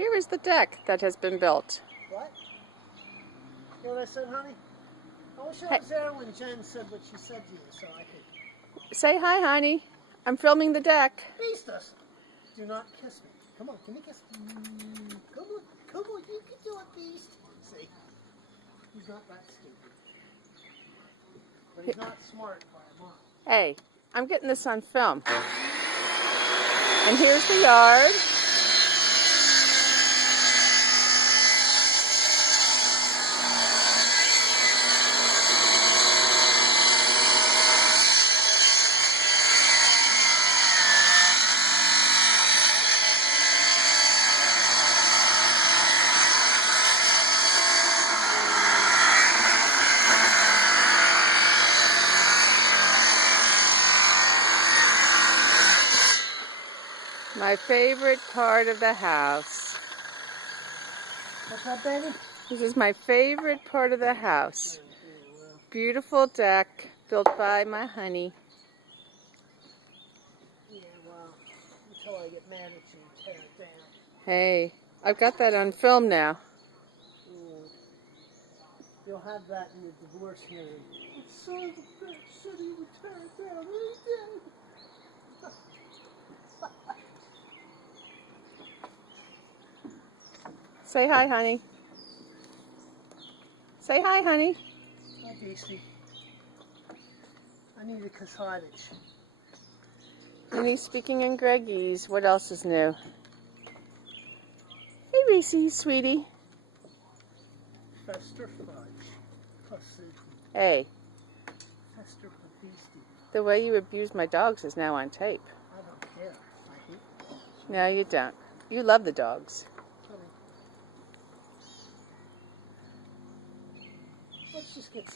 Here is the deck that has been built. What? You know what I said, honey? I wish I was there when Jen said what she said to you, so I could... Say hi, honey. I'm filming the deck. Beastus, do not kiss me. Come on, give me a kiss. Come on, you can do it, Beast. See? He's not that stupid. But he's not smart by a mile. Hey, I'm getting this on film. And here's the yard. My favorite part of the house. What's that, baby? This is my favorite part of the house. Beautiful deck built by my honey. Yeah, well, until I get mad at you and tear it down. Hey, I've got that on film now. You'll have that in your divorce hearing. The son of a bitch said he would tear it down, and he did. Say hi, honey. Say hi, honey. Hi, Beastie. I need a cottage. Honey speaking in Greggy's. What else is new? Hey, Reese, sweetie. Fester fudge. Hey, Fester for Beastie. the way you abuse my dogs is now on tape. I don't care. I hate dogs. No, you don't. You love the dogs. Let's just get